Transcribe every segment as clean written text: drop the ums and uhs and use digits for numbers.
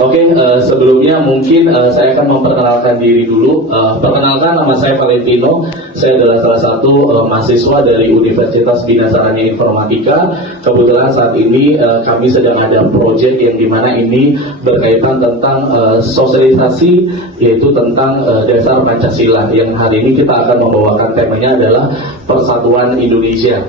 Oke, sebelumnya mungkin saya akan memperkenalkan diri dulu. Perkenalkan, nama saya Valentino. Saya adalah salah satu mahasiswa dari Universitas Bina Sarana Informatika. Kebetulan saat ini kami sedang ada proyek yang dimana ini berkaitan tentang sosialisasi, yaitu tentang dasar Pancasila. Yang hari ini kita akan membawakan temanya adalah Persatuan Indonesia.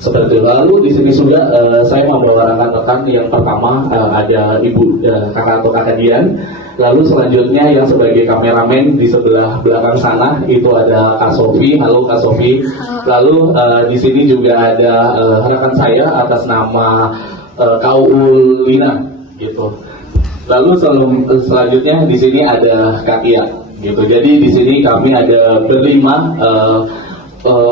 Seperti itu. Lalu di sini sudah saya membawa rekan-rekan. Yang pertama ada Ibu kakak atau kakak Dian. Lalu selanjutnya yang sebagai kameramen di sebelah belakang sana itu ada Kak Sofi. Halo Kak Sofi. Lalu di sini juga ada rekan saya atas nama Kak Ulina gitu. Lalu selanjutnya di sini ada Kak Tia gitu. Jadi di sini kami ada berlima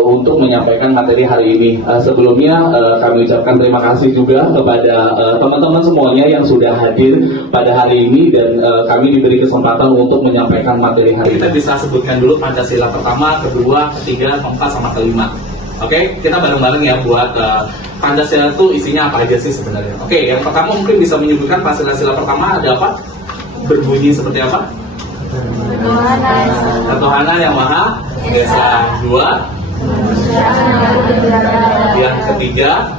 untuk menyampaikan materi hari ini. Sebelumnya kami ucapkan terima kasih juga kepada teman-teman semuanya yang sudah hadir pada hari ini dan kami diberi kesempatan untuk menyampaikan materi hari ini. Kita bisa sebutkan dulu Pancasila pertama, kedua, ketiga, keempat, sama kelima. Oke, kita bareng-bareng ya buat Pancasila itu isinya apa aja sih sebenarnya. Oke, yang pertama mungkin bisa menyebutkan Pancasila pertama ada apa? Berbunyi seperti apa? Ketuhanan yang Maha Esa. Dua, yang ketiga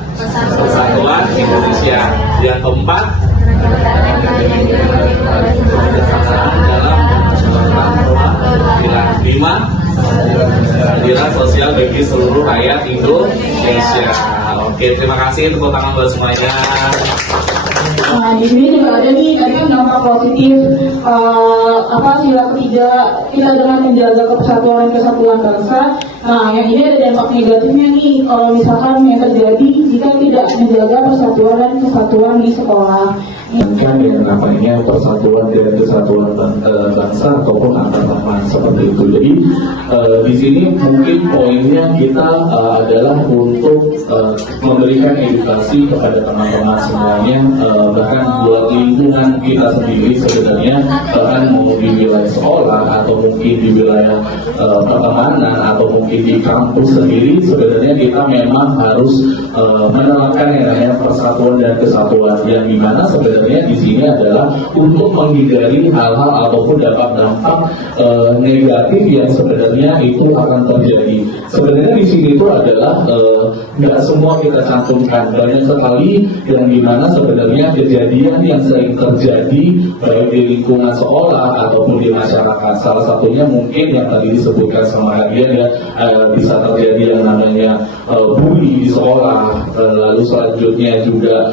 Persatuan Indonesia. Yang keempat dalam lima keadilan sosial bagi seluruh rakyat Indonesia. Oke, terima kasih, tepuk tangan buat semuanya. Nah, di sini juga ada nih tadi dampak positif sila ketiga kita dengan menjaga kesatuan bangsa. Nah, yang ini ada dampak negatifnya nih kalau misalkan yang terjadi jika tidak menjaga persatuan dan kesatuan di sekolah. Kan yang namanya persatuan dan kesatuan bangsa ataupun antar teman seperti itu. Jadi di sini mungkin poinnya kita adalah untuk memberikan edukasi kepada teman-teman semuanya, bahkan buat lingkungan kita sendiri sebenarnya, bahkan mau di wilayah sekolah atau mungkin di wilayah pertemanan atau mungkin di kampus sendiri, sebenarnya kita memang harus menerapkan yang namanya persatuan dan kesatuan, yang dimana sebenarnya di sini adalah untuk menghindari hal-hal ataupun dampak-dampak negatif yang sebenarnya itu akan terjadi. Sebenarnya di sini itu adalah nggak semua kita cantumkan, banyak sekali yang dimana sebenarnya kejadian yang sering terjadi baik di lingkungan sekolah ataupun di masyarakat. Salah satunya mungkin yang tadi disebutkan sama kalian ya, bisa terjadi yang namanya bully di sekolah. Lalu selanjutnya juga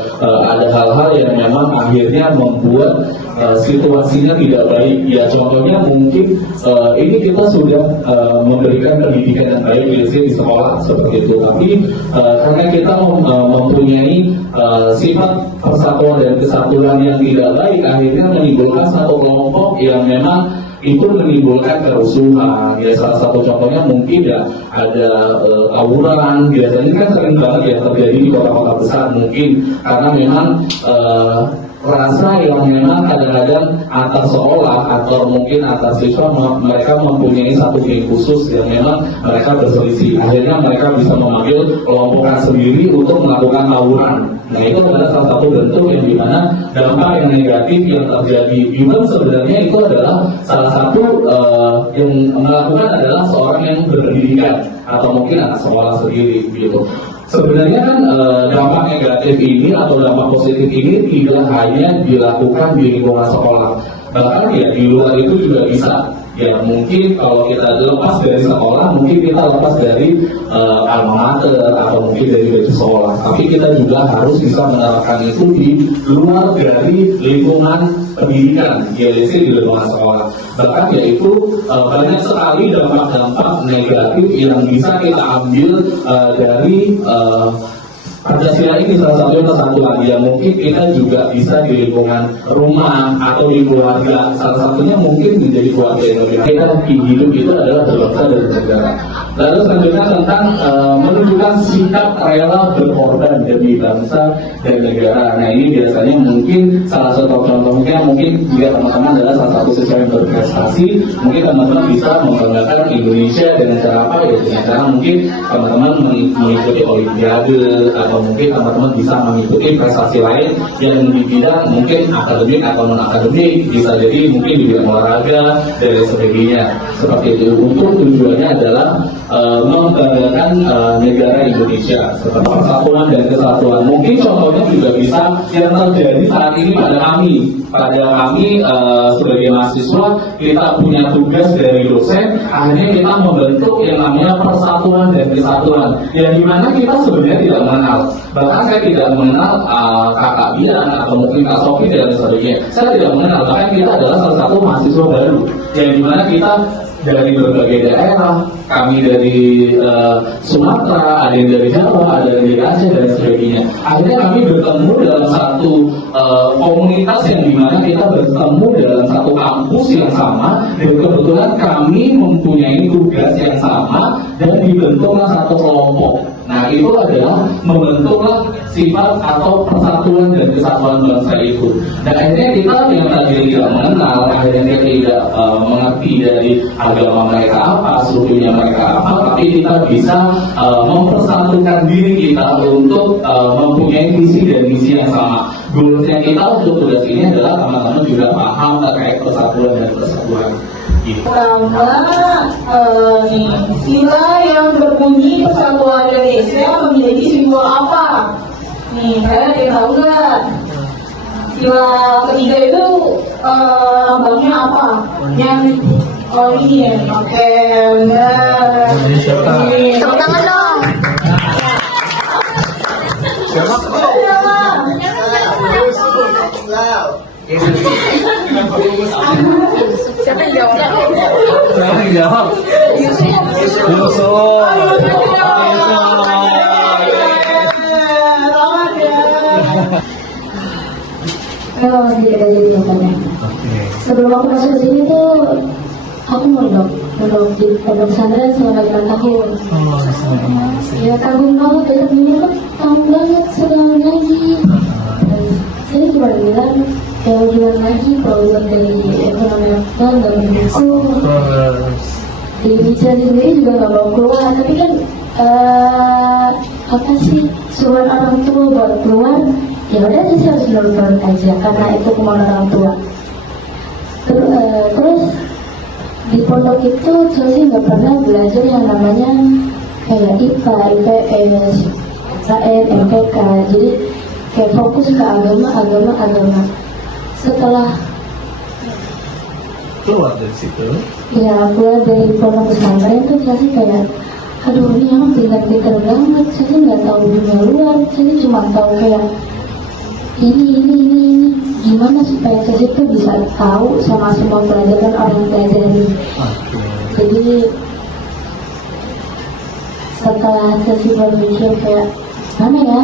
ada hal-hal yang memang akhirnya membuat situasinya tidak baik. Ya contohnya mungkin ini kita sudah memberikan pendidikan yang baik di sekolah seperti itu, tapi karena kita mempunyai sifat persatuan dan kesatuan yang tidak baik, akhirnya menimbulkan satu kelompok yang memang itu menimbulkan kerusuhan. Ya salah satu contohnya mungkin ya ada tawuran. Biasanya kan sering banget ya terjadi di kota-kota besar, mungkin karena memang rasa yang memang kadang-kadang antar sekolah atau mungkin antar siswa mereka mempunyai satu geng khusus yang memang mereka berselisih. Akhirnya mereka bisa memanggil kelompokan sendiri untuk melakukan tawuran. Nah itu adalah salah satu bentuk yang dimana dampak yang negatif yang terjadi. Even sebenarnya itu adalah salah satu yang melakukan adalah seorang yang berpendidikan atau mungkin anak sekolah sendiri gitu. Sebenarnya kan dampak negatif ini atau dampak positif ini tidak hanya dilakukan di lingkungan sekolah, bahkan ya di luar itu juga bisa. Ya mungkin kalau kita lepas dari sekolah, mungkin kita lepas dari alma mater atau mungkin dari baju sekolah, tapi kita juga harus bisa menerapkan itu di luar dari lingkungan pendidikan, yaitu di lingkungan sekolah. Bahkan yaitu banyak sekali dampak-dampak negatif yang bisa kita ambil dari Pancasila ini. Salah satunya kesatuan, ya mungkin kita juga bisa di lingkungan rumah atau di keluarga. Salah satunya mungkin menjadi keluarga Indonesia. Kita hidup itu adalah berbangsa dan bernegara. Lalu selanjutnya tentang menunjukkan sikap rela berkorban demi bangsa dan negara. Nah ini biasanya mungkin salah satu contohnya mungkin jika teman-teman adalah salah satu siswa yang berprestasi, mungkin teman-teman bisa membanggakan Indonesia dengan cara apa ya? Dengan cara mungkin teman-teman mengikuti olimpiade atau atau mungkin teman-teman bisa mengikuti prestasi lain yang di bidang mungkin akademik atau non akademik, bisa jadi mungkin di bidang olahraga dan lain sebagainya. Seperti itu, untuk tujuannya adalah membanggakan negara Indonesia seperti persatuan dan kesatuan. Mungkin contohnya juga bisa yang terjadi saat ini pada kami sebagai mahasiswa, kita punya tugas dari dosen, akhirnya kita membentuk yang namanya persatuan dan kesatuan, yang dimana kita sebenarnya tidak mengenal. Bahkan saya tidak mengenal kakak Bian atau mungkin Kak Sofi dan sebagainya. Saya tidak mengenal, bahkan kita adalah salah satu mahasiswa baru, yang dimana kita dari berbagai daerah, kami dari Sumatera, ada yang dari Jawa, ada yang dari Aceh dan sebagainya. Akhirnya kami bertemu dalam satu komunitas yang dimana kita bertemu dalam satu kampus yang sama, dan kebetulan kami mempunyai tugas yang sama dan dibentuklah satu kelompok. Nah, itu adalah membentuklah sifat atau persatuan dan kesatuan bangsa itu. Dan akhirnya kita yang tadi tidak mengenal, akhirnya kita tidak mengerti dari agama mereka apa, sukunya mereka apa, tapi kita bisa mempersatukan diri kita untuk mempunyai visi dan misi yang sama. Goalsnya kita untuk tugas ini adalah teman-teman juga paham terkait persatuan dan kesatuan. Pertama, nih, sila yang berbunyi Persatuan Indonesia memiliki simbol apa? Nih, kalian ada yang tahu nggak? Sila ketiga itu lambangnya apa? Yang ini ya, oke, benar. Tepuk tangan dong. Siapa yang jawab? Siapa yang jawab? Yusuf. Kalau sedikit aja jawabannya. Sebelum aku masuk ke sini tuh, aku mondok di pondok pesantren selama 5 tahun. Ya kagum banget, tetap minum tahun banget sedang lagi. Dan saya cuma bilang, ya gimana lagi kalau lihat dari ekonomi akal nggak mendukung. Di bicara sendiri juga nggak mau keluar, tapi kan apa sih suruhan orang tua buat keluar, ya udah sih harus nurut aja karena itu kemauan orang tua. Terus di pondok itu Chelsea nggak pernah belajar yang namanya kayak IPA, IPS, KN, MPK. Jadi kayak fokus ke agama. Setelah Keluar dari situ. ya keluar dari pondok pesantren itu Chelsea kayak, aduh ini orang pintar-pintar banget. Chelsea nggak tahu dunia luar. Chelsea cuma tahu kayak ini. Gimana supaya Chelsea itu bisa tahu sama semua pelajaran orang pelajari. Jadi setelah Chelsea berpikir kayak mana ya,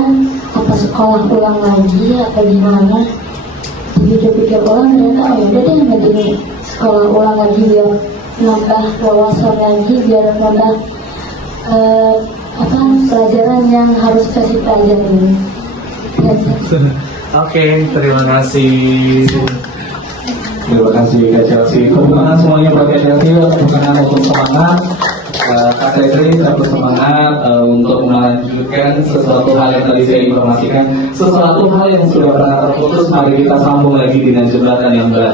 apa sekolah ulang lagi atau gimana, jadi dia pikir ulang, ternyata oh yaudah deh jadi sekolah ulang lagi biar nambah wawasan lagi, biar nambah pelajaran yang harus Chelsea pelajari. Oke, terima kasih. Terima kasih Kak Chelsea. Tepuk tangan semuanya buat Kak Chelsea. Tepuk tangan untuk semangat. Kak Chelsea saya bersemangat untuk melanjutkan sesuatu hal yang tadi saya informasikan. Sesuatu hal yang sudah pernah terputus, mari kita sambung lagi dengan jembatan yang baru.